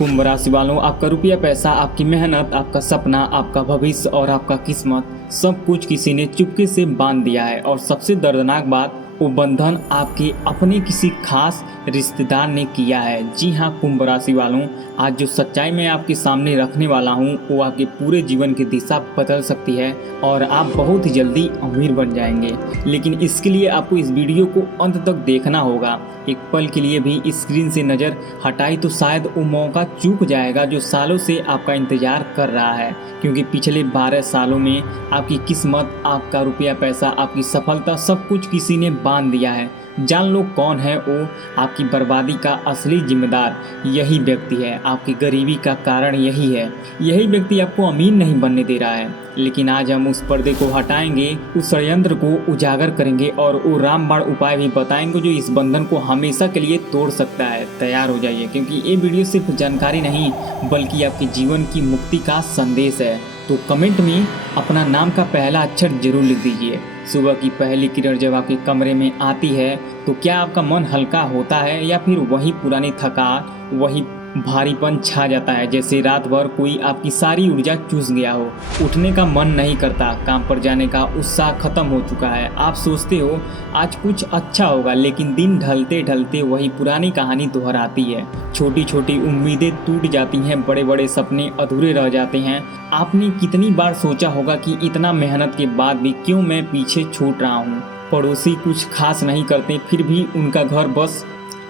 कुंभ राशि वालों, आपका रुपया पैसा, आपकी मेहनत, आपका सपना, आपका भविष्य और आपका किस्मत सब कुछ किसी ने चुपके से बांध दिया है। और सबसे दर्दनाक बात, वो बंधन आपके अपने किसी खास रिश्तेदार ने किया है। जी हाँ कुंभ राशि वालों, आज जो सच्चाई मैं आपके सामने रखने वाला हूँ वो आपके पूरे जीवन की दिशा बदल सकती है और आप बहुत ही जल्दी अमीर बन जाएंगे। लेकिन इसके लिए आपको इस वीडियो को अंत तक देखना होगा। एक पल के लिए भी स्क्रीन से नज़र हटाई तो शायद वो मौका चूक जाएगा जो सालों से आपका इंतजार कर रहा है। क्योंकि पिछले 12 सालों में आपकी किस्मत, आपका रुपया पैसा, आपकी सफलता सब कुछ किसी ने बांध दिया है। जान लो कौन है वो। आपकी बर्बादी का असली जिम्मेदार यही व्यक्ति है। आपकी गरीबी का कारण यही है। यही व्यक्ति आपको अमीर नहीं बनने दे रहा है। लेकिन आज हम उस पर्दे को हटाएंगे, उस षड्यंत्र को उजागर करेंगे और वो रामबाण उपाय भी बताएंगे जो इस बंधन को हमेशा के लिए तोड़ सकता है। तैयार हो जाइए, क्योंकि ये वीडियो सिर्फ जानकारी नहीं बल्कि आपके जीवन की मुक्ति का संदेश है। तो कमेंट में अपना नाम का पहला अक्षर जरूर लिख दीजिए। सुबह की पहली किरण जब आपके कमरे में आती है तो क्या आपका मन हल्का होता है या फिर वही पुरानी थकान, वही भारीपन छा जाता है जैसे रात भर कोई आपकी सारी ऊर्जा चूस गया हो। उठने का मन नहीं करता, काम पर जाने का उत्साह खत्म हो चुका है। आप सोचते हो आज कुछ अच्छा होगा, लेकिन दिन ढलते ढलते वही पुरानी कहानी दोहराती है। छोटी छोटी उम्मीदें टूट जाती हैं, बड़े बड़े सपने अधूरे रह जाते हैं। आपने कितनी बार सोचा होगा कि इतना मेहनत के बाद भी क्यों मैं पीछे छूट रहा हूँ। पड़ोसी कुछ खास नहीं करते फिर भी उनका घर बस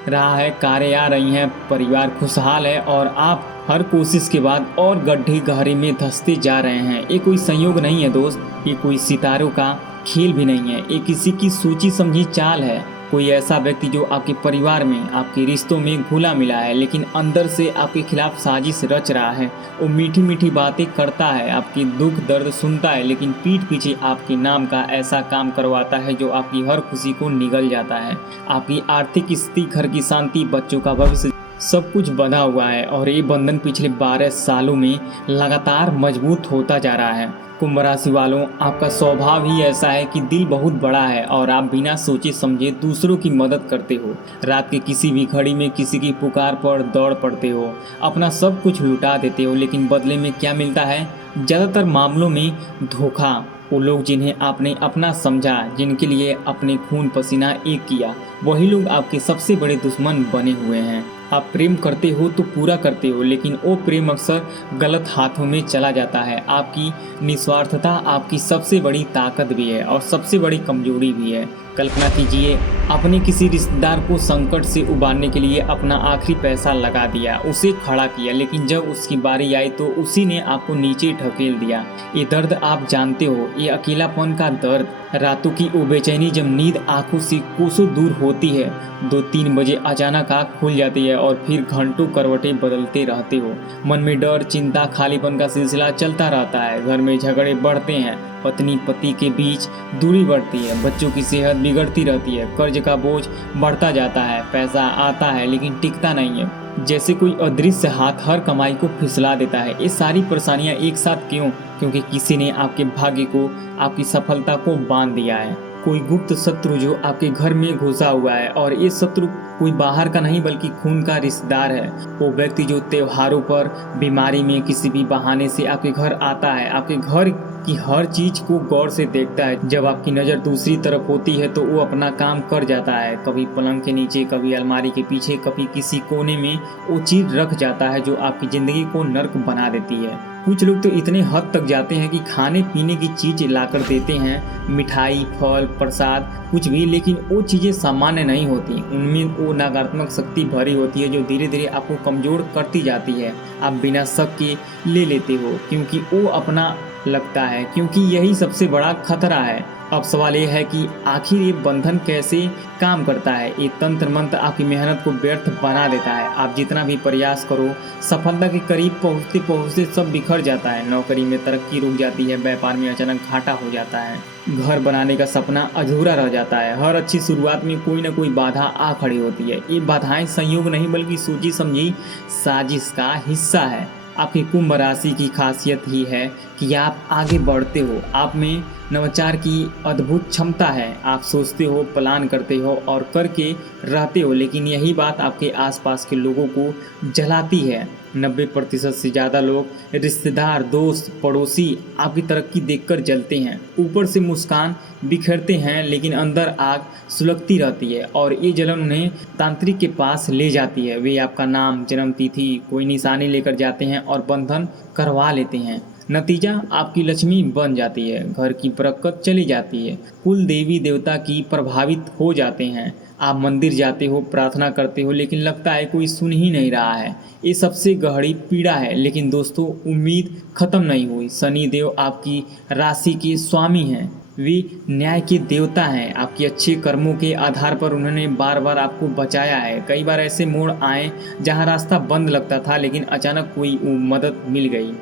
रहा है, कारें आ रही हैं, परिवार खुशहाल है और आप हर कोशिश के बाद और गड्ढे गहरे में धंसते जा रहे हैं। ये कोई संयोग नहीं है दोस्त, ये कोई सितारों का खेल भी नहीं है, ये किसी की सोची समझी चाल है। कोई ऐसा व्यक्ति जो आपके परिवार में, आपके रिश्तों में घुला मिला है लेकिन अंदर से आपके खिलाफ साजिश रच रहा है। वो मीठी मीठी बातें करता है, आपकी दुख दर्द सुनता है, लेकिन पीठ पीछे आपके नाम का ऐसा काम करवाता है जो आपकी हर खुशी को निगल जाता है। आपकी आर्थिक स्थिति, घर की शांति, बच्चों का भविष्य सब कुछ बंधा हुआ है और ये बंधन पिछले 12 सालों में लगातार मजबूत होता जा रहा है। कुंभ राशि वालों, आपका स्वभाव ही ऐसा है कि दिल बहुत बड़ा है और आप बिना सोचे समझे दूसरों की मदद करते हो। रात के किसी भी घड़ी में किसी की पुकार पर दौड़ पड़ते हो, अपना सब कुछ लुटा देते हो, लेकिन बदले में क्या मिलता है? ज़्यादातर मामलों में धोखा। वो लोग जिन्हें आपने अपना समझा, जिनके लिए अपने खून पसीना एक किया, वही लोग आपके सबसे बड़े दुश्मन बने हुए हैं। आप प्रेम करते हो तो पूरा करते हो, लेकिन वो प्रेम अक्सर गलत हाथों में चला जाता है। आपकी निस्वार्थता आपकी सबसे बड़ी ताकत भी है और सबसे बड़ी कमजोरी भी है। कल्पना कीजिए, आपने किसी रिश्तेदार को संकट से उबारने के लिए अपना आखिरी पैसा लगा दिया, उसे खड़ा किया, लेकिन जब उसकी बारी आई तो उसी ने आपको नीचे ढकेल दिया। ये दर्द आप जानते हो, ये अकेलापन का दर्द, रातों की वो बेचैनी जब नींद आंखों से कोसों दूर होती है। 2-3 बजे अचानक आँख खुल जाती है और फिर घंटों करवटें बदलते रहते हो। मन में डर, चिंता, खालीपन का सिलसिला चलता रहता है। घर में झगड़े बढ़ते हैं, पत्नी पति के बीच दूरी बढ़ती है, बच्चों की सेहत बिगड़ती रहती है, कर्ज का बोझ बढ़ता जाता है, पैसा आता है लेकिन टिकता नहीं है, जैसे कोई अदृश्य हाथ हर कमाई को फिसला देता है। ये सारी परेशानियां एक साथ क्यों? क्योंकि किसी ने आपके भाग्य को, आपकी सफलता को बांध दिया है। कोई गुप्त शत्रु जो आपके घर में घुसा हुआ है और ये शत्रु कोई बाहर का नहीं बल्कि खून का रिश्तेदार है। वो व्यक्ति जो त्योहारों पर, बीमारी में, किसी भी बहाने से आपके घर आता है, आपके घर की हर चीज को गौर से देखता है। जब आपकी नज़र दूसरी तरफ होती है तो वो अपना काम कर जाता है। कभी पलंग के नीचे, कभी अलमारी के पीछे, कभी किसी कोने में वो चीज रख जाता है जो आपकी जिंदगी को नर्क बना देती है। कुछ लोग तो इतने हद तक जाते हैं कि खाने पीने की चीज लाकर देते हैं, मिठाई, फल, प्रसाद, कुछ भी, लेकिन वो चीज़ें सामान्य नहीं होती। उनमें वो नकारात्मक शक्ति भरी होती है जो धीरे धीरे आपको कमज़ोर करती जाती है। आप बिना शक के ले लेते हो क्योंकि वो अपना लगता है, क्योंकि यही सबसे बड़ा खतरा है। अब सवाल ये है कि आखिर ये बंधन कैसे काम करता है? ये तंत्र मंत्र आपकी मेहनत को व्यर्थ बना देता है। आप जितना भी प्रयास करो, सफलता के करीब पहुँचते पहुँचते सब बिखर जाता है। नौकरी में तरक्की रुक जाती है, व्यापार में अचानक घाटा हो जाता है, घर बनाने का सपना अधूरा रह जाता है। हर अच्छी शुरुआत में कोई ना कोई बाधा आ खड़ी होती है। ये बाधाएं संयोग नहीं बल्कि सोची समझी साजिश का हिस्सा है। आपकी कुंभ राशि की खासियत ही है कि आप आगे बढ़ते हो। आप में नवाचार की अद्भुत क्षमता है। आप सोचते हो, प्लान करते हो और करके रहते हो, लेकिन यही बात आपके आसपास के लोगों को जलाती है। 90% से ज़्यादा लोग रिश्तेदार, दोस्त, पड़ोसी आपकी तरक्की देखकर जलते हैं। ऊपर से मुस्कान बिखेरते हैं लेकिन अंदर आग सुलगती रहती है और ये जलन उन्हें तांत्रिक के पास ले जाती है। वे आपका नाम, जन्मतिथि, कोई निशानी लेकर जाते हैं और बंधन करवा लेते हैं। नतीजा आपकी लक्ष्मी बन जाती है, घर की बरकत चली जाती है, कुल देवी देवता की प्रभावित हो जाते हैं। आप मंदिर जाते हो, प्रार्थना करते हो, लेकिन लगता है कोई सुन ही नहीं रहा है। ये सबसे गहरी पीड़ा है। लेकिन दोस्तों, उम्मीद खत्म नहीं हुई। शनि देव आपकी राशि के स्वामी हैं, वे न्याय के देवता हैं। आपके अच्छे कर्मों के आधार पर उन्होंने बार बार आपको बचाया है। कई बार ऐसे मोड़ आए जहां रास्ता बंद लगता था, लेकिन अचानक कोई मदद मिल गई,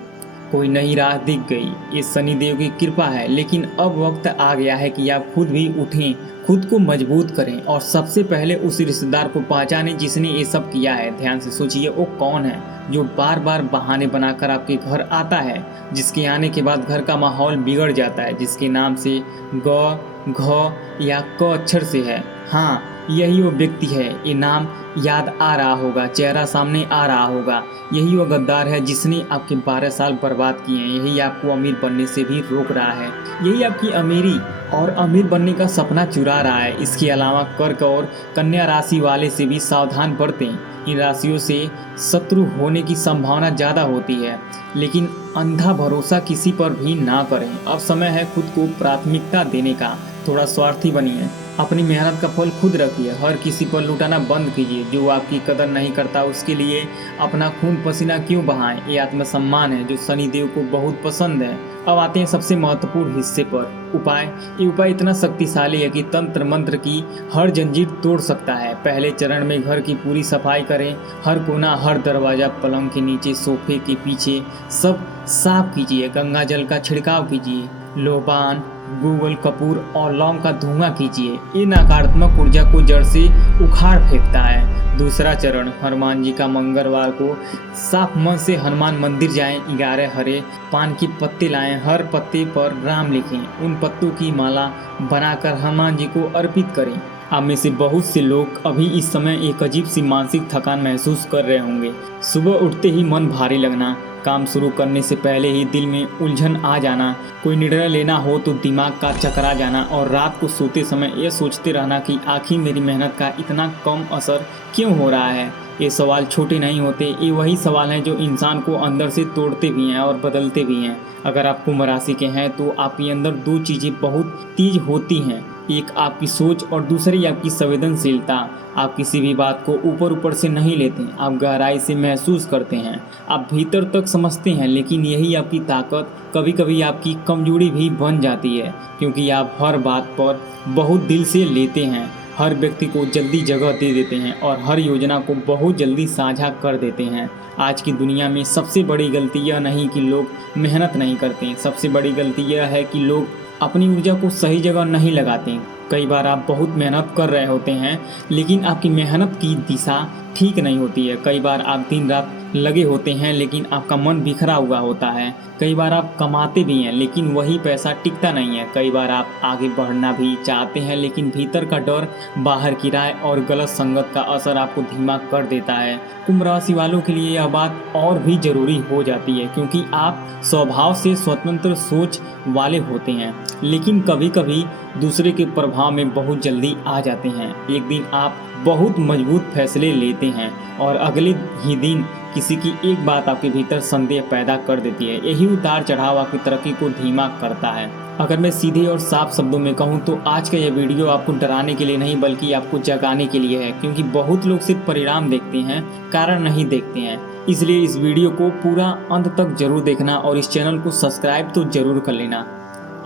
कोई नई राह दिख गई। ये शनिदेव की कृपा है। लेकिन अब वक्त आ गया है कि आप खुद भी उठें, खुद को मजबूत करें और सबसे पहले उस रिश्तेदार को पहचानें जिसने ये सब किया है। ध्यान से सोचिए, वो कौन है जो बार बार बहाने बनाकर आपके घर आता है, जिसके आने के बाद घर का माहौल बिगड़ जाता है, जिसके नाम से ग, घ या क अक्षर से है। हाँ, यही वो व्यक्ति है। ये नाम याद आ रहा होगा, चेहरा सामने आ रहा होगा। यही वो गद्दार है जिसने आपके 12 साल बर्बाद किए हैं। यही आपको अमीर बनने से भी रोक रहा है। यही आपकी अमीरी और अमीर बनने का सपना चुरा रहा है। इसके अलावा कर्क और कन्या राशि वाले से भी सावधान बरतें। इन राशियों से शत्रु होने की संभावना ज़्यादा होती है, लेकिन अंधा भरोसा किसी पर भी ना करें। अब समय है खुद को प्राथमिकता देने का। थोड़ा स्वार्थी बनिए, अपनी मेहनत का फल खुद रखिए। हर किसी पर लुटाना बंद कीजिए। जो आपकी कदर नहीं करता उसके लिए अपना खून पसीना क्यों बहाएं। ये आत्मसम्मान है जो शनिदेव को बहुत पसंद है। अब आते हैं सबसे महत्वपूर्ण हिस्से पर, उपाय। ये उपाय इतना शक्तिशाली है कि तंत्र मंत्र की हर जंजीर तोड़ सकता है। पहले चरण में घर की पूरी सफाई करें। हर कोना, हर दरवाजा, पलंग के नीचे, सोफे के पीछे सब साफ कीजिए। गंगा जल का छिड़काव कीजिए। लोबान, गूगल, कपूर और लौंग का धुआं कीजिए। ये नकारात्मक ऊर्जा को जड़ से उखाड़ फेंकता है। दूसरा चरण, हनुमान जी का मंगलवार को साफ मन से हनुमान मंदिर जाएं। 11 हरे पान के पत्ते लाएं। हर पत्ते पर राम लिखें। उन पत्तों की माला बनाकर हनुमान जी को अर्पित करें। आप में से बहुत से लोग अभी इस समय एक अजीब सी मानसिक थकान महसूस कर रहे होंगे। सुबह उठते ही मन भारी लगना, काम शुरू करने से पहले ही दिल में उलझन आ जाना, कोई निर्णय लेना हो तो दिमाग का चकरा जाना और रात को सोते समय यह सोचते रहना कि आखिर मेरी मेहनत का इतना कम असर क्यों हो रहा है। ये सवाल छोटे नहीं होते। ये वही सवाल हैं जो इंसान को अंदर से तोड़ते भी हैं और बदलते भी हैं। अगर आप कुंभ राशि के हैं तो आपके अंदर दो चीज़ें बहुत तेज होती हैं, एक आपकी सोच और दूसरी आपकी संवेदनशीलता। आप किसी भी बात को ऊपर ऊपर से नहीं लेते, आप गहराई से महसूस करते हैं, आप भीतर तक समझते हैं। लेकिन यही आपकी ताकत कभी कभी आपकी कमजोरी भी बन जाती है, क्योंकि आप हर बात पर बहुत दिल से लेते हैं, हर व्यक्ति को जल्दी जगह दे देते हैं और हर योजना को बहुत जल्दी साझा कर देते हैं। आज की दुनिया में सबसे बड़ी गलती यह नहीं कि लोग मेहनत नहीं करते, सबसे बड़ी गलती यह है कि लोग अपनी ऊर्जा को सही जगह नहीं लगाते। कई बार आप बहुत मेहनत कर रहे होते हैं लेकिन आपकी मेहनत की दिशा ठीक नहीं होती है। कई बार आप दिन रात लगे होते हैं लेकिन आपका मन बिखरा हुआ होता है। कई बार आप कमाते भी हैं लेकिन वही पैसा टिकता नहीं है। कई बार आप आगे बढ़ना भी चाहते हैं लेकिन भीतर का डर, बाहर की राय और गलत संगत का असर आपको धीमा कर देता है। कुंभ राशि वालों के लिए यह बात और भी जरूरी हो जाती है, क्योंकि आप स्वभाव से स्वतंत्र सोच वाले होते हैं लेकिन कभी कभी दूसरे के प्रभाव में बहुत जल्दी आ जाते हैं। एक दिन आप बहुत मजबूत फैसले लेते हैं और अगले ही दिन किसी की एक बात आपके भीतर संदेह पैदा कर देती है। यही उतार चढ़ाव आपकी तरक्की को धीमा करता है। अगर मैं सीधे और साफ शब्दों में कहूँ तो आज का यह वीडियो आपको डराने के लिए नहीं बल्कि आपको जगाने के लिए है, क्योंकि बहुत लोग सिर्फ परिणाम देखते हैं, कारण नहीं देखते हैं। इसलिए इस वीडियो को पूरा अंत तक जरूर देखना और इस चैनल को सब्सक्राइब तो जरूर कर लेना।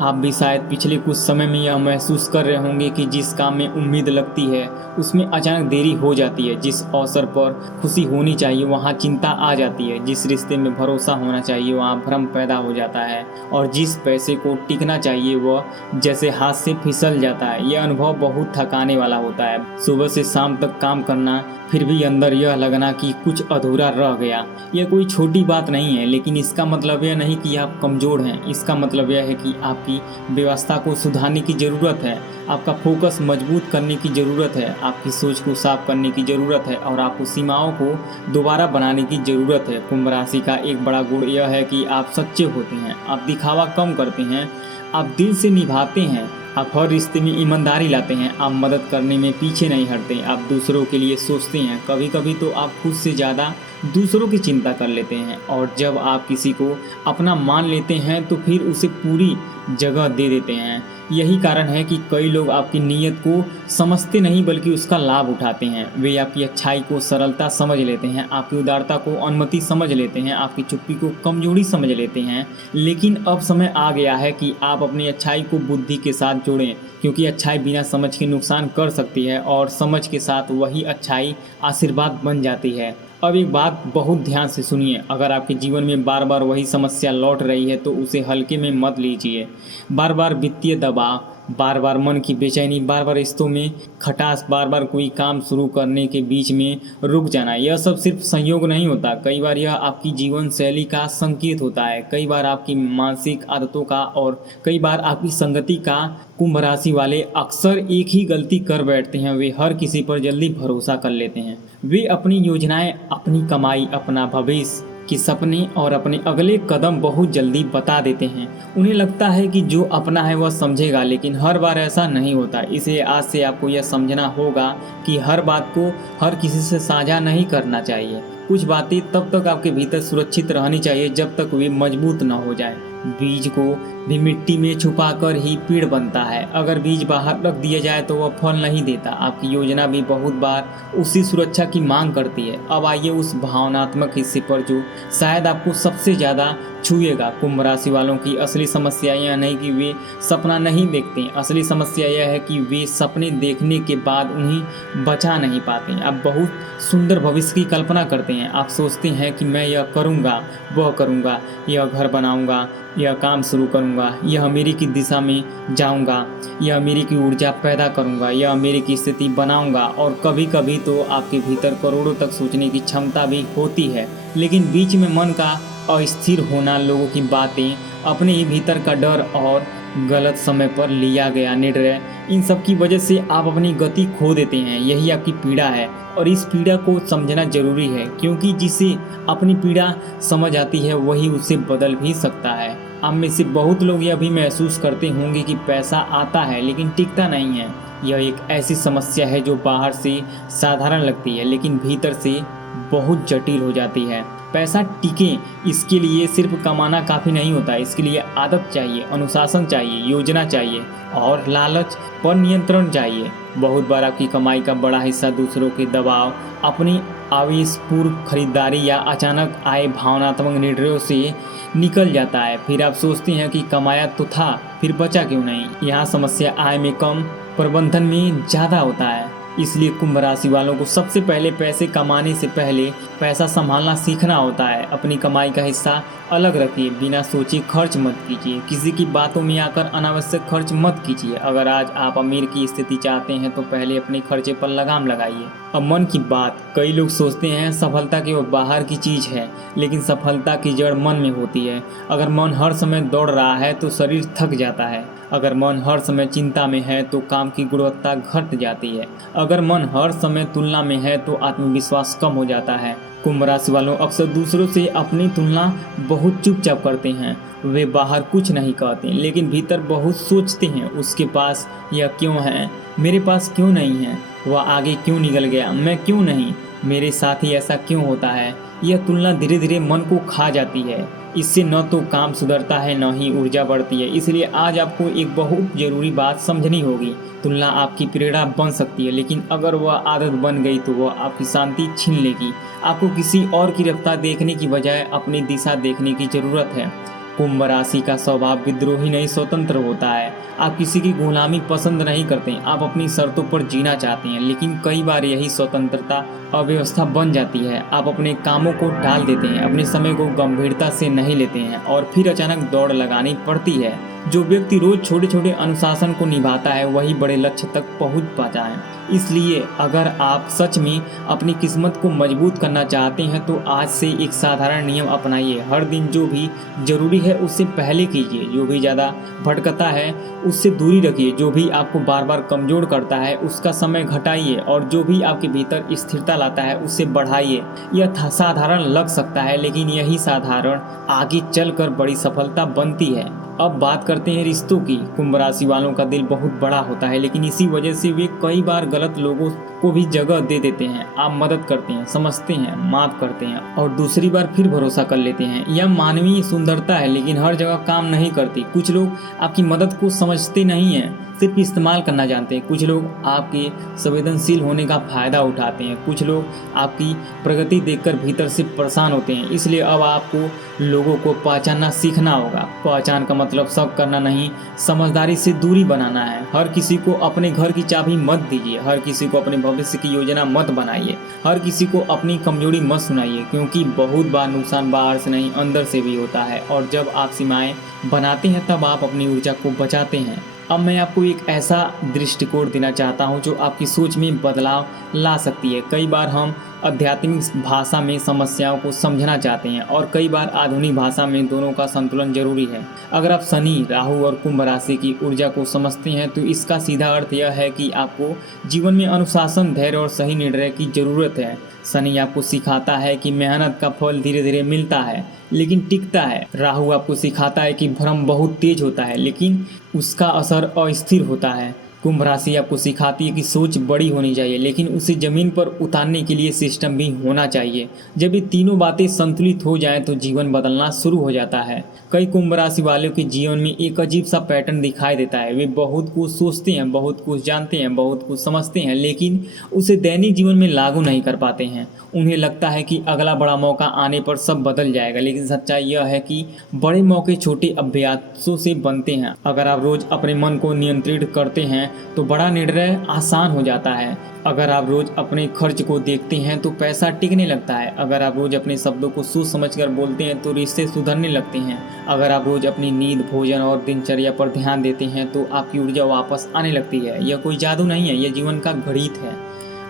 आप भी शायद पिछले कुछ समय में यह महसूस कर रहे होंगे कि जिस काम में उम्मीद लगती है उसमें अचानक देरी हो जाती है। जिस अवसर पर खुशी होनी चाहिए वहाँ चिंता आ जाती है। जिस रिश्ते में भरोसा होना चाहिए वहाँ भ्रम पैदा हो जाता है और जिस पैसे को टिकना चाहिए वह जैसे हाथ से फिसल जाता है। यह अनुभव बहुत थकाने वाला होता है। सुबह से शाम तक काम करना फिर भी अंदर यह लगना कि कुछ अधूरा रह गया। यह कोई छोटी बात नहीं है, लेकिन इसका मतलब यह नहीं कि आप कमज़ोर हैं। इसका मतलब यह है कि आप आपकी व्यवस्था को सुधारने की ज़रूरत है, आपका फोकस मजबूत करने की ज़रूरत है, आपकी सोच को साफ करने की ज़रूरत है और आपको सीमाओं को दोबारा बनाने की ज़रूरत है। कुंभ राशि का एक बड़ा गुण यह है कि आप सच्चे होते हैं, आप दिखावा कम करते हैं, आप दिल से निभाते हैं, आप हर रिश्ते में ईमानदारी लाते हैं, आप मदद करने में पीछे नहीं हटते, आप दूसरों के लिए सोचते हैं। कभी कभी तो आप खुद से ज़्यादा दूसरों की चिंता कर लेते हैं और जब आप किसी को अपना मान लेते हैं तो फिर उसे पूरी जगह दे देते हैं। यही कारण है कि कई लोग आपकी नीयत को समझते नहीं बल्कि उसका लाभ उठाते हैं। वे आपकी अच्छाई को सरलता समझ लेते हैं, आपकी उदारता को अनुमति समझ लेते हैं, आपकी चुप्पी को कमजोरी समझ लेते हैं। लेकिन अब समय आ गया है कि आप अपनी अच्छाई को बुद्धि के साथ जोड़ें, क्योंकि अच्छाई बिना समझ के नुकसान कर सकती है और समझ के साथ वही अच्छाई आशीर्वाद बन जाती है। अब एक बात बहुत ध्यान से सुनिए, अगर आपके जीवन में बार बार वही समस्या लौट रही है तो उसे हल्के में मत लीजिए। बार बार वित्तीय दबाव, बार बार मन की बेचैनी, बार बार रिश्तों में खटास, बार बार कोई काम शुरू करने के बीच में रुक जाना, यह सब सिर्फ संयोग नहीं होता। कई बार यह आपकी जीवन शैली का संकेत होता है, कई बार आपकी मानसिक आदतों का और कई बार आपकी संगति का। कुंभ राशि वाले अक्सर एक ही गलती कर बैठते हैं, वे हर किसी पर जल्दी भरोसा कर लेते हैं। वे अपनी योजनाएं, अपनी कमाई, अपना भविष्य के सपने और अपने अगले कदम बहुत जल्दी बता देते हैं। उन्हें लगता है कि जो अपना है वह समझेगा, लेकिन हर बार ऐसा नहीं होता। इसलिए आज से आपको यह समझना होगा कि हर बात को हर किसी से साझा नहीं करना चाहिए। कुछ बातें तब तक आपके भीतर सुरक्षित रहनी चाहिए जब तक वे मजबूत न हो जाए। बीज को भी मिट्टी में छुपाकर ही पेड़ बनता है, अगर बीज बाहर रख दिया जाए तो वह फल नहीं देता। आपकी योजना भी बहुत बार उसी सुरक्षा की मांग करती है। अब आइए उस भावनात्मक हिस्से पर जो शायद आपको सबसे ज़्यादा छुएगा। कुंभ राशि वालों की असली समस्या यह नहीं कि वे सपना नहीं देखते, असली समस्या यह है कि वे सपने देखने के बाद उन्हें बचा नहीं पाते। आप बहुत सुंदर भविष्य की कल्पना करते हैं, आप सोचते हैं कि मैं यह करूँगा, वह करूँगा, यह घर बनाऊँगा, यह काम शुरू करूँगा, यह अमीरी की दिशा में जाऊँगा, यह अमीरी की ऊर्जा पैदा करूँगा, यह अमीरी की स्थिति बनाऊँगा। और कभी कभी तो आपके भीतर करोड़ों तक सोचने की क्षमता भी होती है, लेकिन बीच में मन का अस्थिर होना, लोगों की बातें, अपने ही भीतर का डर और गलत समय पर लिया गया निर्णय, इन सब की वजह से आप अपनी गति खो देते हैं। यही आपकी पीड़ा है और इस पीड़ा को समझना जरूरी है, क्योंकि जिसे अपनी पीड़ा समझ आती है वही उसे बदल भी सकता है। आप में से बहुत लोग यह भी महसूस करते होंगे कि पैसा आता है लेकिन टिकता नहीं है। यह एक ऐसी समस्या है जो बाहर से साधारण लगती है लेकिन भीतर से बहुत जटिल हो जाती है। पैसा टिके इसके लिए सिर्फ कमाना काफ़ी नहीं होता, इसके लिए आदत चाहिए, अनुशासन चाहिए, योजना चाहिए और लालच पर नियंत्रण चाहिए। बहुत बार आपकी कमाई का बड़ा हिस्सा दूसरों के दबाव, अपनी आवेशपूर्ण खरीदारी या अचानक आए भावनात्मक निर्णयों से निकल जाता है। फिर आप सोचते हैं कि कमाया तो था, फिर बचा क्यों नहीं। यहाँ समस्या आय में कम, प्रबंधन में ज़्यादा होता है। इसलिए कुंभ राशि वालों को सबसे पहले पैसे कमाने से पहले पैसा संभालना सीखना होता है। अपनी कमाई का हिस्सा अलग रखिए, बिना सोचे खर्च मत कीजिए, किसी की बातों में आकर अनावश्यक खर्च मत कीजिए। अगर आज आप अमीर की स्थिति चाहते हैं तो पहले अपने खर्चे पर लगाम लगाइए। अब मन की बात, कई लोग सोचते हैं सफलता केवल बाहर की चीज़ है, लेकिन सफलता की जड़ मन में होती है। अगर मन हर समय दौड़ रहा है तो शरीर थक जाता है, अगर मन हर समय चिंता में है तो काम की गुणवत्ता घट जाती है, अगर मन हर समय तुलना में है तो आत्मविश्वास कम हो जाता है। कुंभ राशि वालों अक्सर दूसरों से अपनी तुलना बहुत चुपचाप करते हैं। वे बाहर कुछ नहीं कहते लेकिन भीतर बहुत सोचते हैं, उसके पास यह क्यों है, मेरे पास क्यों नहीं है, वह आगे क्यों निकल गया, मैं क्यों नहीं, मेरे साथ ही ऐसा क्यों होता है। यह तुलना धीरे धीरे मन को खा जाती है। इससे न तो काम सुधरता है न ही ऊर्जा बढ़ती है। इसलिए आज आपको एक बहुत ज़रूरी बात समझनी होगी। तुलना आपकी प्रेरणा बन सकती है, लेकिन अगर वह आदत बन गई तो वह आपकी शांति छीन लेगी। आपको किसी और की रफ्तार देखने की बजाय अपनी दिशा देखने की ज़रूरत है। कुंभ राशि का स्वभाव विद्रोही नहीं, स्वतंत्र होता है। आप किसी की गुलामी पसंद नहीं करते, आप अपनी शर्तों पर जीना चाहते हैं, लेकिन कई बार यही स्वतंत्रता अव्यवस्था बन जाती है। आप अपने कामों को टाल देते हैं, अपने समय को गंभीरता से नहीं लेते हैं और फिर अचानक दौड़ लगानी पड़ती है। जो व्यक्ति रोज छोटे छोटे अनुशासन को निभाता है वही बड़े लक्ष्य तक पहुंच पाता है। इसलिए अगर आप सच में अपनी किस्मत को मजबूत करना चाहते हैं तो आज से एक साधारण नियम अपनाइए। हर दिन जो भी जरूरी है उससे पहले कीजिए, जो भी ज़्यादा भटकता है उससे दूरी रखिए, जो भी आपको बार बार कमज़ोर करता है उसका समय घटाइए और जो भी आपके भीतर स्थिरता लाता है उससे बढ़ाइए। यह साधारण लग सकता है लेकिन यही साधारण आगे चलकर बड़ी सफलता बनती है। अब बात करते हैं रिश्तों की। कुंभ राशि वालों का दिल बहुत बड़ा होता है लेकिन इसी वजह से वे कई बार गलत लोगों को भी जगह दे देते हैं। आप मदद करते हैं, समझते हैं, माफ करते हैं और दूसरी बार फिर भरोसा कर लेते हैं। यह मानवीय सुंदरता है लेकिन हर जगह काम नहीं करती। कुछ लोग आपकी मदद को समझते नहीं हैं, सिर्फ इस्तेमाल करना जानते हैं। कुछ लोग आपके संवेदनशील होने का फायदा उठाते हैं। कुछ लोग आपकी प्रगति देखकर भीतर से परेशान होते हैं। इसलिए अब आपको लोगों को पहचानना सीखना होगा। पहचान का मतलब शक करना नहीं, समझदारी से दूरी बनाना है। हर किसी को अपने घर की चाबी मत दीजिए, हर किसी को अपने भविष्य की योजना मत बनाइए, हर किसी को अपनी कमजोरी मत सुनाइए, क्योंकि बहुत बार नुकसान बाहर से नहीं अंदर से भी होता है। और जब आप सीमाएं बनाते हैं तब आप अपनी ऊर्जा को बचाते हैं। अब मैं आपको एक ऐसा दृष्टिकोण देना चाहता हूं जो आपकी सोच में बदलाव ला सकती है। कई बार हम आध्यात्मिक भाषा में समस्याओं को समझना चाहते हैं और कई बार आधुनिक भाषा में दोनों का संतुलन जरूरी है। अगर आप शनि, राहु और कुंभ राशि की ऊर्जा को समझते हैं तो इसका सीधा अर्थ यह है कि आपको जीवन में अनुशासन, धैर्य और सही निर्णय की जरूरत है। शनि आपको सिखाता है कि मेहनत का फल धीरे धीरे मिलता है लेकिन टिकता है। राहु आपको सिखाता है कि भ्रम बहुत तेज होता है लेकिन उसका असर अस्थिर होता है। कुंभ राशि आपको सिखाती है कि सोच बड़ी होनी चाहिए लेकिन उसे जमीन पर उतारने के लिए सिस्टम भी होना चाहिए। जब ये तीनों बातें संतुलित हो जाएं तो जीवन बदलना शुरू हो जाता है। कई कुंभ राशि वालों के जीवन में एक अजीब सा पैटर्न दिखाई देता है। वे बहुत कुछ सोचते हैं, बहुत कुछ जानते हैं, बहुत कुछ समझते हैं लेकिन उसे दैनिक जीवन में लागू नहीं कर पाते हैं। उन्हें लगता है कि अगला बड़ा मौका आने पर सब बदल जाएगा, लेकिन सच्चाई यह है कि बड़े मौके छोटे अभ्यासों से बनते हैं। अगर आप रोज अपने मन को नियंत्रित करते हैं तो बड़ा निर्णय आसान हो जाता है। अगर आप रोज अपने खर्च को देखते हैं तो पैसा टिकने लगता है। अगर आप रोज अपने शब्दों को सोच समझकर बोलते हैं तो रिश्ते सुधरने लगते हैं। अगर आप रोज अपनी नींद, भोजन और दिनचर्या पर ध्यान देते हैं तो आपकी ऊर्जा वापस आने लगती है। यह कोई जादू नहीं है, यह जीवन का गणित है।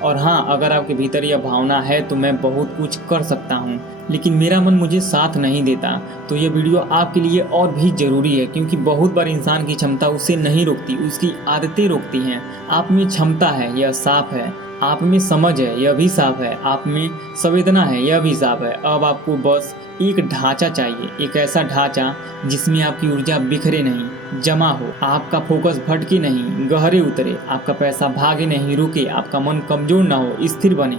और हाँ, अगर आपके भीतर यह भावना है तो मैं बहुत कुछ कर सकता हूँ लेकिन मेरा मन मुझे साथ नहीं देता, तो यह वीडियो आपके लिए और भी ज़रूरी है, क्योंकि बहुत बार इंसान की क्षमता उसे नहीं रोकती, उसकी आदतें रोकती हैं। आप में क्षमता है, यह साफ है। आप में समझ है, यह भी साफ है। आप में संवेदना है, यह भी साफ है। अब आपको बस एक ढांचा चाहिए, एक ऐसा ढांचा जिसमें आपकी ऊर्जा बिखरे नहीं, जमा हो, आपका फोकस भटके नहीं, गहरे उतरे, आपका पैसा भागे नहीं, रुके, आपका मन कमजोर ना हो, स्थिर बने।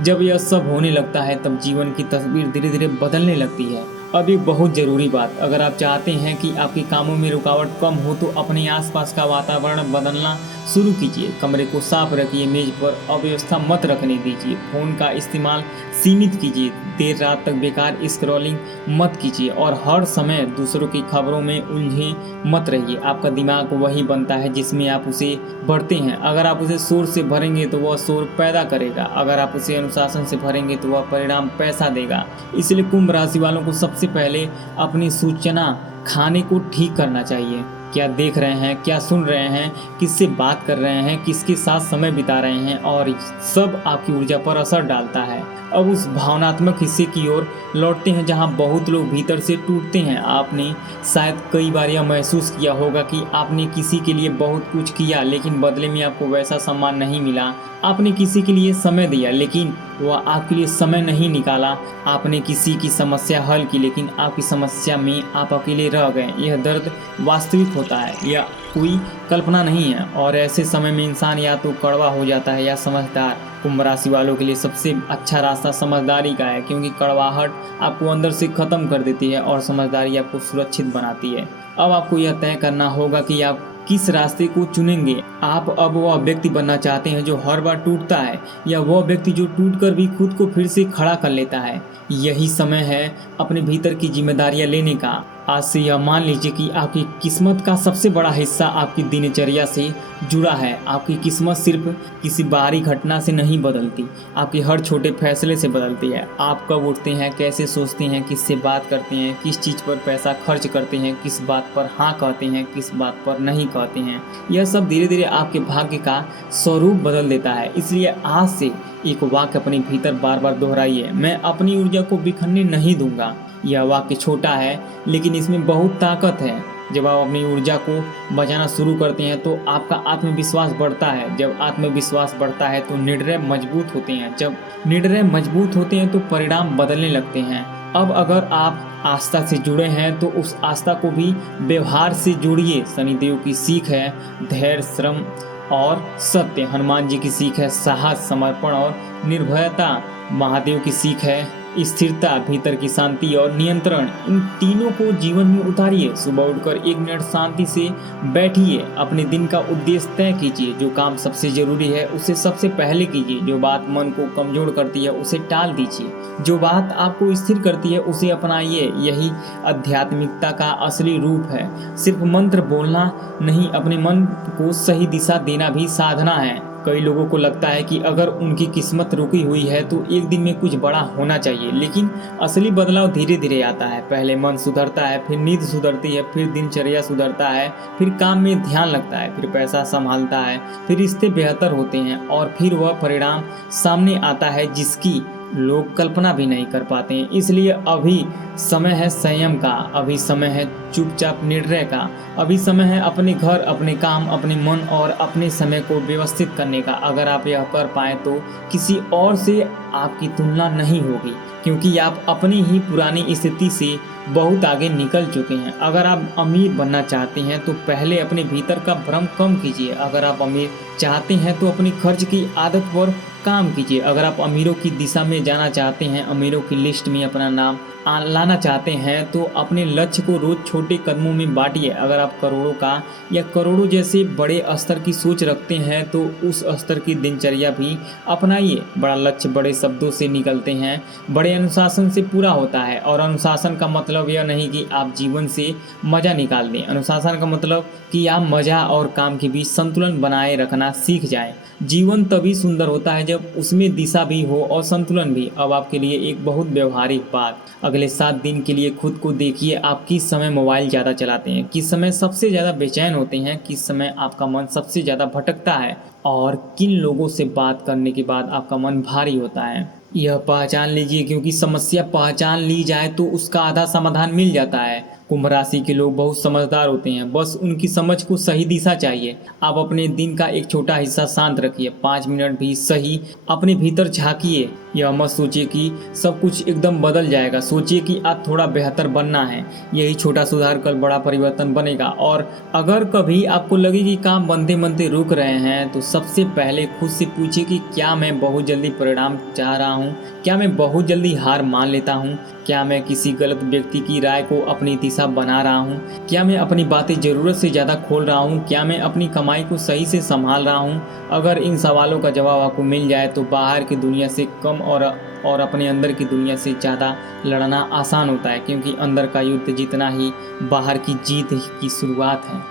जब यह सब होने लगता है तब जीवन की तस्वीर धीरे धीरे बदलने लगती है। अब एक बहुत ज़रूरी बात, अगर आप चाहते हैं कि आपके कामों में रुकावट कम हो तो अपने आसपास का वातावरण बदलना शुरू कीजिए। कमरे को साफ रखिए, मेज पर अव्यवस्था मत रखने दीजिए, फ़ोन का इस्तेमाल सीमित कीजिए, देर रात तक बेकार स्क्रॉलिंग मत कीजिए और हर समय दूसरों की खबरों में उलझे मत रहिए। आपका दिमाग वही बनता है जिसमें आप उसे भरते हैं। अगर आप उसे शोर से भरेंगे तो वह शोर पैदा करेगा, अगर आप उसे अनुशासन से भरेंगे तो वह परिणाम पैसा देगा। इसलिए कुंभ राशि वालों को सबसे पहले अपनी सूचना खाने को ठीक करना चाहिए। क्या देख रहे हैं, क्या सुन रहे हैं, किससे बात कर रहे हैं, किसके साथ समय बिता रहे हैं, और सब आपकी ऊर्जा पर असर डालता है। अब उस भावनात्मक हिस्से की ओर लौटते हैं जहां बहुत लोग भीतर से टूटते हैं। आपने शायद कई बार यह महसूस किया होगा कि आपने किसी के लिए बहुत कुछ किया लेकिन बदले में आपको वैसा सम्मान नहीं मिला। आपने किसी के लिए समय दिया लेकिन वह आपके लिए समय नहीं निकाला। आपने किसी की समस्या हल की लेकिन आपकी समस्या में आप अकेले रह गए। यह दर्द वास्तविक होता है, यह कोई कल्पना नहीं है। और ऐसे समय में इंसान या तो कड़वा हो जाता है या समझदार। कुंभ राशि वालों के लिए सबसे अच्छा रास्ता समझदारी का है, क्योंकि कड़वाहट आपको अंदर से ख़त्म कर देती है और समझदारी आपको सुरक्षित बनाती है। अब आपको यह तय करना होगा कि आप किस रास्ते को चुनेंगे। आप अब वह व्यक्ति बनना चाहते हैं जो हर बार टूटता है, या वह व्यक्ति जो टूटकर भी खुद को फिर से खड़ा कर लेता है। यही समय है अपने भीतर की जिम्मेदारियां लेने का। आज से यह मान लीजिए कि आपकी किस्मत का सबसे बड़ा हिस्सा आपकी दिनचर्या से जुड़ा है। आपकी किस्मत सिर्फ किसी बाहरी घटना से नहीं बदलती, आपके हर छोटे फैसले से बदलती है। आप कब उठते हैं, कैसे सोचते हैं, किससे बात करते हैं, किस चीज़ पर पैसा खर्च करते हैं, किस बात पर हाँ कहते हैं, किस बात पर नहीं कहते हैं, यह सब धीरे धीरे आपके भाग्य का स्वरूप बदल देता है। इसलिए आज से एक वाक्य अपने भीतर बार बार दोहराइए, मैं अपनी ऊर्जा को बिखरने नहीं दूंगा। यह वाक्य छोटा है लेकिन इसमें बहुत ताकत है। जब आप अपनी ऊर्जा को बचाना शुरू करते हैं तो आपका आत्मविश्वास बढ़ता है। जब आत्मविश्वास बढ़ता है तो निर्णय मजबूत होते हैं। जब निर्णय मजबूत होते हैं तो परिणाम बदलने लगते हैं। अब अगर आप आस्था से जुड़े हैं तो उस आस्था को भी व्यवहार से जोड़िए। शनिदेव की सीख है धैर्य, श्रम और सत्य। हनुमान जी की सीख है साहस, समर्पण और निर्भयता। महादेव की सीख है स्थिरता, भीतर की शांति और नियंत्रण। इन तीनों को जीवन में उतारिए। सुबह उठकर 1 मिनट शांति से बैठिए। अपने दिन का उद्देश्य तय कीजिए। जो काम सबसे जरूरी है उसे सबसे पहले कीजिए। जो बात मन को कमजोर करती है उसे टाल दीजिए। जो बात आपको स्थिर करती है उसे अपनाइए। यही आध्यात्मिकता का असली रूप है। सिर्फ मंत्र बोलना नहीं, अपने मन को सही दिशा देना भी साधना है। कई लोगों को लगता है कि अगर उनकी किस्मत रुकी हुई है तो एक दिन में कुछ बड़ा होना चाहिए, लेकिन असली बदलाव धीरे धीरे आता है। पहले मन सुधरता है, फिर नींद सुधरती है, फिर दिनचर्या सुधरता है, फिर काम में ध्यान लगता है, फिर पैसा संभालता है, फिर रिश्ते बेहतर होते हैं और फिर वह परिणाम सामने आता है जिसकी लोग कल्पना भी नहीं कर पाते हैं। इसलिए अभी समय है संयम का, अभी समय है चुपचाप निर्णय का, अभी समय है अपने घर, अपने काम, अपने मन और अपने समय को व्यवस्थित करने का। अगर आप यह कर पाएँ तो किसी और से आपकी तुलना नहीं होगी, क्योंकि आप अपनी ही पुरानी स्थिति से बहुत आगे निकल चुके हैं। अगर आप अमीर बनना चाहते हैं तो पहले अपने भीतर का भ्रम कम कीजिए। अगर आप अमीर चाहते हैं तो अपनी खर्च की आदत पर काम कीजिए। अगर आप अमीरों की दिशा में जाना चाहते हैं, अमीरों की लिस्ट में अपना नाम लाना चाहते हैं तो अपने लक्ष्य को रोज छोटे कदमों में बांटिए। अगर आप करोड़ों का या करोड़ों जैसे बड़े स्तर की सोच रखते हैं तो उस स्तर की दिनचर्या भी अपनाइए। बड़ा लक्ष्य बड़े शब्दों से निकलते हैं, बड़े अनुशासन से पूरा होता है। और अनुशासन का मतलब यह नहीं कि आप जीवन से मज़ा निकाल दें। अनुशासन का मतलब कि आप मज़ा और काम के बीच संतुलन बनाए रखना सीख जाएं। जीवन तभी सुंदर होता है जब उसमें दिशा भी हो और संतुलन भी। अब आपके लिए एक बहुत व्यवहारिक बात, अगले 7 दिन के लिए खुद को देखिए। आप किस समय मोबाइल ज़्यादा चलाते हैं, किस समय सबसे ज़्यादा बेचैन होते हैं, किस समय आपका मन सबसे ज़्यादा भटकता है और किन लोगों से बात करने के बाद आपका मन भारी होता है। यह पहचान लीजिए, क्योंकि समस्या पहचान ली जाए तो उसका आधा समाधान मिल जाता है। कुंभ राशि के लोग बहुत समझदार होते हैं, बस उनकी समझ को सही दिशा चाहिए। आप अपने दिन का एक छोटा हिस्सा शांत रखिए, 5 मिनट भी सही अपने भीतर झांकिए। यह मत सोचिए कि सब कुछ एकदम बदल जाएगा, सोचिए कि आज थोड़ा बेहतर बनना है। यही छोटा सुधार कल बड़ा परिवर्तन बनेगा। और अगर कभी आपको लगे कि काम बनते बनते रुक रहे हैं तो सबसे पहले खुद से पूछिए कि क्या मैं बहुत जल्दी परिणाम चाह रहा हूँ, क्या मैं बहुत जल्दी हार मान लेता हूँ, क्या मैं किसी गलत व्यक्ति की राय को अपनी दिशा बना रहा हूँ, क्या मैं अपनी बातें ज़रूरत से ज़्यादा खोल रहा हूँ, क्या मैं अपनी कमाई को सही से संभाल रहा हूँ। अगर इन सवालों का जवाब आपको मिल जाए तो बाहर की दुनिया से कम और अपने अंदर की दुनिया से ज़्यादा लड़ना आसान होता है, क्योंकि अंदर का युद्ध जितना ही बाहर की जीत की शुरुआत है।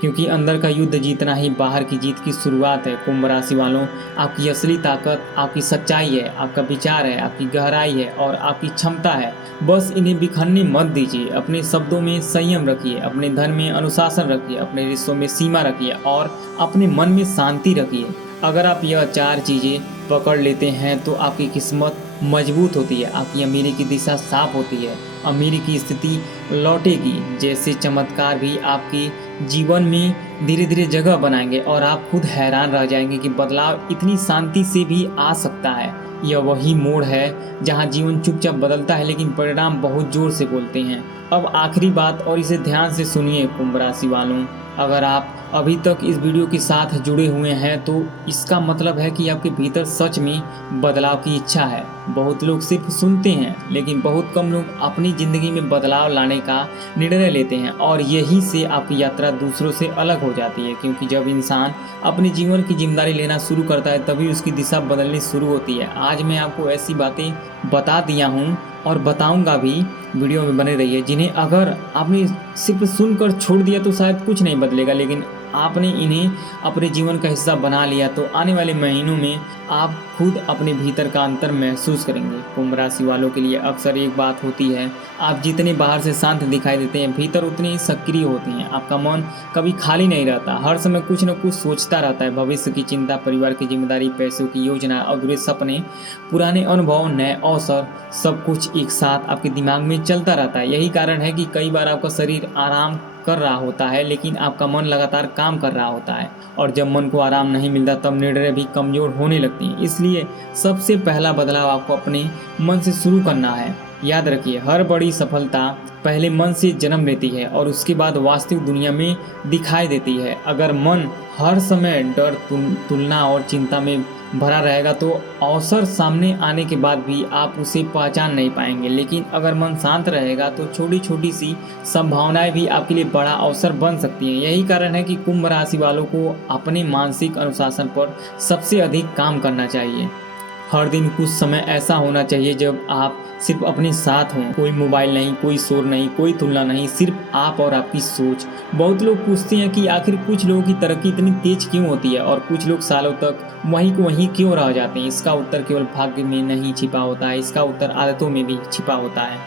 क्योंकि अंदर का युद्ध जीतना ही बाहर की जीत की शुरुआत है। कुंभ राशि वालों, आपकी असली ताकत आपकी सच्चाई है, आपका विचार है, आपकी गहराई है और आपकी क्षमता है। बस इन्हें बिखरने मत दीजिए। अपने शब्दों में संयम रखिए, अपने धन में अनुशासन रखिए, अपने रिश्तों में सीमा रखिए और अपने मन में शांति रखिए। अगर आप यह 4 चीज़ें पकड़ लेते हैं तो आपकी किस्मत मजबूत होती है, आपकी अमीरी की दिशा साफ होती है, अमीरी की स्थिति लौटेगी जैसे चमत्कार भी आपके जीवन में धीरे धीरे जगह बनाएंगे और आप खुद हैरान रह जाएंगे कि बदलाव इतनी शांति से भी आ सकता है। यह वही मोड़ है जहां जीवन चुपचाप बदलता है लेकिन परिणाम बहुत जोर से बोलते हैं। अब आखिरी बात, और इसे ध्यान से सुनिए कुंभ राशि वालों, अगर आप अभी तक इस वीडियो के साथ जुड़े हुए हैं तो इसका मतलब है कि आपके भीतर सच में बदलाव की इच्छा है। बहुत लोग सिर्फ सुनते हैं, लेकिन बहुत कम लोग अपनी ज़िंदगी में बदलाव लाने का निर्णय लेते हैं, और यही से आपकी यात्रा दूसरों से अलग हो जाती है। क्योंकि जब इंसान अपने जीवन की जिम्मेदारी लेना शुरू करता है, तभी उसकी दिशा बदलनी शुरू होती है। आज मैं आपको ऐसी बातें बता दिया हूँ और बताऊंगा भी, वीडियो में बने रहिए, जिन्हें अगर आपने सिर्फ सुनकर छोड़ दिया तो शायद कुछ नहीं बदलेगा, लेकिन आपने इन्हें अपने जीवन का हिस्सा बना लिया तो आने वाले महीनों में आप खुद अपने भीतर का अंतर महसूस करेंगे। कुंभ राशि वालों के लिए अक्सर एक बात होती है, आप जितने बाहर से शांत दिखाई देते हैं, भीतर उतने ही सक्रिय होते हैं। आपका मन कभी खाली नहीं रहता, हर समय कुछ न कुछ सोचता रहता है। भविष्य की चिंता, परिवार की जिम्मेदारी, पैसों की योजना, अधूरे सपने, पुराने अनुभव, नए अवसर, सब कुछ एक साथ आपके दिमाग में चलता रहता है। यही कारण है कि कई बार आपका शरीर आराम कर रहा होता है, लेकिन आपका मन लगातार काम कर रहा होता है, और जब मन को आराम नहीं मिलता तब निर्णय भी कमजोर होने लगती हैं। इसलिए सबसे पहला बदलाव आपको अपने मन से शुरू करना है। याद रखिए, हर बड़ी सफलता पहले मन से जन्म लेती है और उसके बाद वास्तविक दुनिया में दिखाई देती है। अगर मन हर समय डर, तुलना और चिंता में भरा रहेगा तो अवसर सामने आने के बाद भी आप उसे पहचान नहीं पाएंगे। लेकिन अगर मन शांत रहेगा तो छोटी छोटी सी संभावनाएं भी आपके लिए बड़ा अवसर बन सकती हैं। यही कारण है कि कुंभ राशि वालों को अपने मानसिक अनुशासन पर सबसे अधिक काम करना चाहिए। हर दिन कुछ समय ऐसा होना चाहिए जब आप सिर्फ अपने साथ हों, कोई मोबाइल नहीं, कोई शोर नहीं, कोई तुलना नहीं, सिर्फ आप और आपकी सोच। बहुत लोग पूछते हैं कि आखिर कुछ लोगों की तरक्की इतनी तेज क्यों होती है और कुछ लोग सालों तक वहीं क्यों रह जाते हैं। इसका उत्तर केवल भाग्य में नहीं छिपा होता है, इसका उत्तर आदतों में भी छिपा होता है।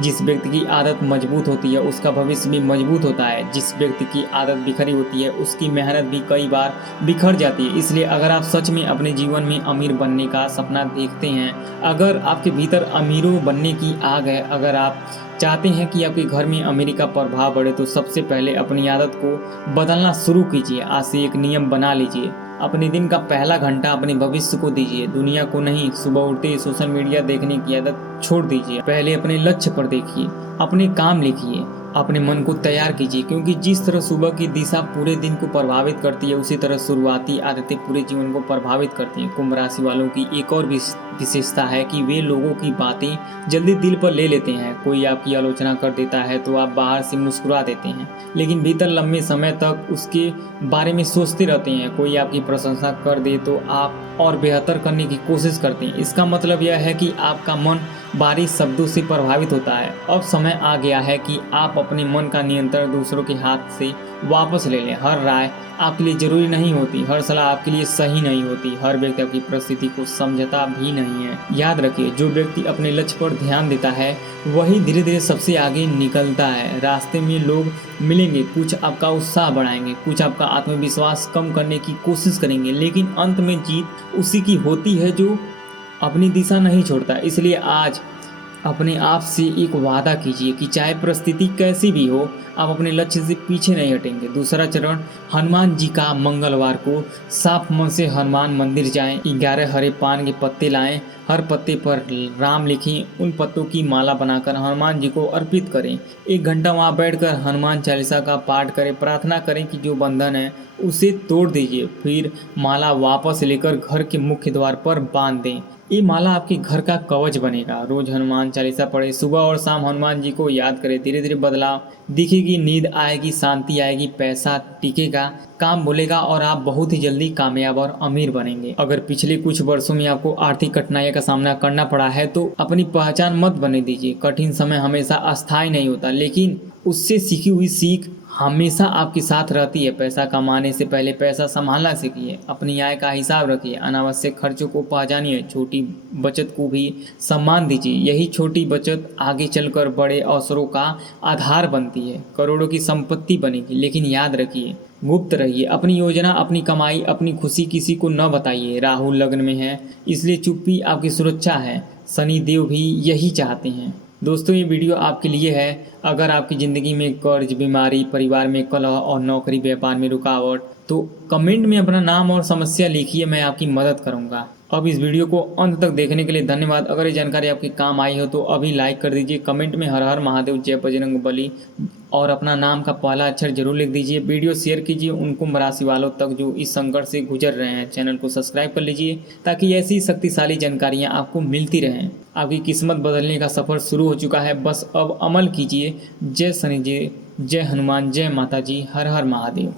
जिस व्यक्ति की आदत मजबूत होती है उसका भविष्य भी मजबूत होता है। जिस व्यक्ति की आदत बिखरी होती है उसकी मेहनत भी कई बार बिखर जाती है। इसलिए अगर आप सच में अपने जीवन में अमीर बनने का सपना देखते हैं, अगर आपके भीतर अमीरों बनने की आग है, अगर आप चाहते हैं कि आपके घर में अमीरी का प्रभाव बढ़े, तो सबसे पहले अपनी आदत को बदलना शुरू कीजिए। आज से एक नियम बना लीजिए, अपने दिन का पहला घंटा अपने भविष्य को दीजिए, दुनिया को नहीं। सुबह उठते ही सोशल मीडिया देखने की आदत छोड़ दीजिए, पहले अपने लक्ष्य पर देखिए, अपने काम लिखिए, अपने मन को तैयार कीजिए। क्योंकि जिस तरह सुबह की दिशा पूरे दिन को प्रभावित करती है, उसी तरह शुरुआती आदतें पूरे जीवन को प्रभावित करती हैं। कुंभ राशि वालों की एक और विशेषता है कि वे लोगों की बातें जल्दी दिल पर ले लेते हैं। कोई आपकी आलोचना कर देता है तो आप बाहर से मुस्कुरा देते हैं, लेकिन भीतर लंबे समय तक उसके बारे में सोचते रहते हैं। कोई आपकी प्रशंसा कर दे तो आप और बेहतर करने की कोशिश करते हैं। इसका मतलब यह है कि आपका मन बाहरी शब्दों से प्रभावित होता है। अब समय आ गया है कि आप अपने मन का नियंत्रण दूसरों के हाथ से वापस ले लें। हर राय आपके लिए जरूरी नहीं होती, हर सलाह आपके लिए सही नहीं होती, हर व्यक्ति आपकी परिस्थिति को समझता भी नहीं है। याद रखिए, जो व्यक्ति अपने लक्ष्य पर ध्यान देता है वही धीरे धीरे सबसे आगे निकलता है। रास्ते में लोग मिलेंगे, कुछ आपका उत्साह बढ़ाएंगे, कुछ आपका आत्मविश्वास कम करने की कोशिश करेंगे, लेकिन अंत में जीत उसी की होती है जो अपनी दिशा नहीं छोड़ता। इसलिए आज अपने आप से एक वादा कीजिए कि चाहे परिस्थिति कैसी भी हो, आप अपने लक्ष्य से पीछे नहीं हटेंगे। दूसरा चरण, हनुमान जी का मंगलवार को साफ मन से हनुमान मंदिर जाएं, 11 हरे पान के पत्ते लाएं, हर पत्ते पर राम लिखें, उन पत्तों की माला बनाकर हनुमान जी को अर्पित करें। 1 घंटा वहां बैठकर हनुमान चालीसा का पाठ करें, प्रार्थना करें कि जो बंधन है उसे तोड़ दीजिए। फिर माला वापस लेकर घर के मुख्य द्वार पर बांध दें। ये माला आपके घर का कवच बनेगा। रोज हनुमान चालीसा पढ़े, सुबह और शाम हनुमान जी को याद करें। धीरे धीरे बदलाव दिखेगी, नींद आएगी, शांति आएगी, पैसा टिकेगा, काम बोलेगा और आप बहुत ही जल्दी कामयाब और अमीर बनेंगे। अगर पिछले कुछ वर्षों में आपको आर्थिक कठिनाइयों का सामना करना पड़ा है तो अपनी पहचान मत बने दीजिए। कठिन समय हमेशा अस्थायी नहीं होता, लेकिन उससे सीखी हुई सीख हमेशा आपके साथ रहती है। पैसा कमाने से पहले पैसा संभालना सीखिए, अपनी आय का हिसाब रखिए, अनावश्यक खर्चों को पहचानिए, छोटी बचत को भी सम्मान दीजिए। यही छोटी बचत आगे चलकर बड़े अवसरों का आधार बनती है। करोड़ों की संपत्ति बनेगी, लेकिन याद रखिए, गुप्त रहिए। अपनी योजना, अपनी कमाई, अपनी खुशी किसी को न बताइए। राहु लग्न में है, इसलिए चुप्पी आपकी सुरक्षा है। शनि देव भी यही चाहते हैं। दोस्तों, ये वीडियो आपके लिए है। अगर आपकी ज़िंदगी में कर्ज, बीमारी, परिवार में कलह और नौकरी व्यापार में रुकावट, तो कमेंट में अपना नाम और समस्या लिखिए, मैं आपकी मदद करूंगा। अब इस वीडियो को अंत तक देखने के लिए धन्यवाद। अगर ये जानकारी आपके काम आई हो तो अभी लाइक कर दीजिए। कमेंट में हर हर महादेव, जय बजरंग बली और अपना नाम का पहला अक्षर जरूर लिख दीजिए। वीडियो शेयर कीजिए उन कुंभ राशि वालों तक जो इस संकट से गुजर रहे हैं। चैनल को सब्सक्राइब कर लीजिए ताकि ऐसी शक्तिशाली जानकारियाँ आपको मिलती रहें। आपकी किस्मत बदलने का सफ़र शुरू हो चुका है, बस अब अमल कीजिए। जय शनि जी, जय हनुमान, जय माता जी, हर हर महादेव।